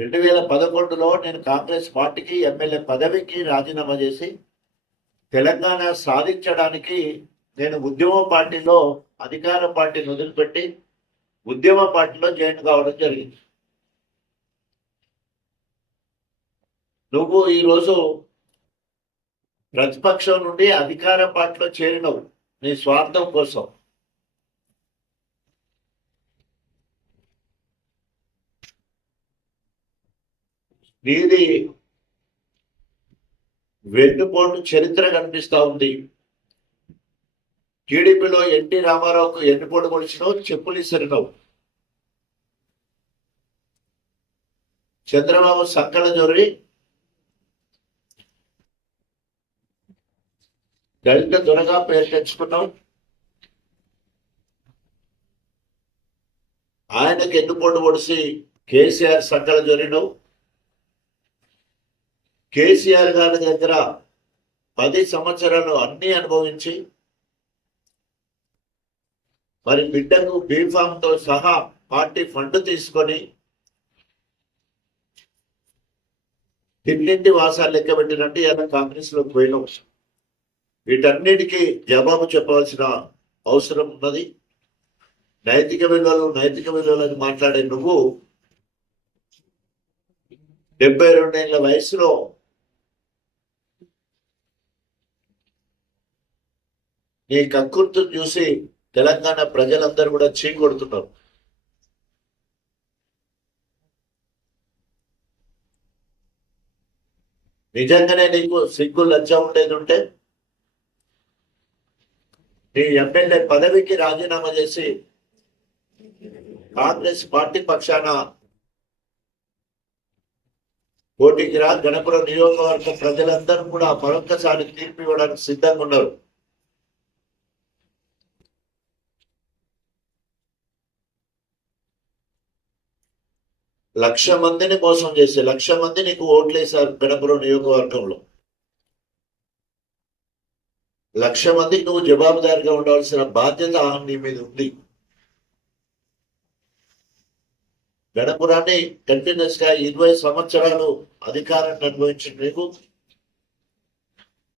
రెండు వేల పదకొండులో నేను కాంగ్రెస్ పార్టీకి ఎమ్మెల్యే పదవికి రాజీనామా చేసి తెలంగాణ సాధించడానికి నేను ఉద్యమ పార్టీలో అధికార పార్టీని వదిలిపెట్టి ఉద్యమ పార్టీలో జాయిన్ కావడం జరిగింది. నువ్వు ఈరోజు ప్రతిపక్షం నుండి అధికార పార్టీలో చేరినవు నీ స్వార్థం కోసం. నీది వెన్నుపోటు చరిత్ర కనిపిస్తూ ఉంది. టీడీపీలో ఎన్టీ రామారావుకు ఎన్నుపోటు పొడిచినావు చెప్పులు ఇసిరినావు చంద్రబాబు సంకల జొరి దళిత దొరగా పేరు తెచ్చుకున్నావు ఆయనకు ఎన్నుపోటు పొడిసి కేసీఆర్ సంకల జొరినావు కేసీఆర్ గారి దగ్గర పది సంవత్సరాలు అన్ని అనుభవించి మరి బిడ్డకు బీఫామ్తో సహా పార్టీ ఫండ్ తీసుకొని తిన్నింటి వాసాలు లెక్క పెట్టినట్టు ఇలా కాంగ్రెస్లో పోయినాం వీటన్నిటికీ జవాబు చెప్పవలసిన అవసరం ఉన్నది. నైతిక విలువలు నైతిక విలువలని మాట్లాడే నువ్వు డెబ్బై రెండేళ్ళ వయసులో నీ కక్కుర్తు చూసి తెలంగాణ ప్రజలందరూ కూడా చీకొడుతున్నారు నిజంగానే నీకు సిగ్గు లజ్జ ఉండేది ఉంటే? నీ ఎమ్మెల్యే పదవికి రాజీనామా చేసి కాంగ్రెస్ పార్టీ పక్షాన పోటీకి రా గణపురం నియోజకవర్గ ప్రజలందరూ కూడా మరొక్కసారి తీర్పు ఇవ్వడానికి సిద్ధంగా ఉన్నారు. లక్ష మందిని మోసం చేసి లక్ష మంది నీకు ఓట్లేశారు పెనపురం నియోజకవర్గంలో. లక్ష మందికి నువ్వు జవాబుదారిగా ఉండవలసిన బాధ్యత నీ మీద ఉంది. గణపురాన్ని కంటిన్యూస్గా ఇరవై సంవత్సరాలు అధికారాన్ని అనుభవించిన నీకు.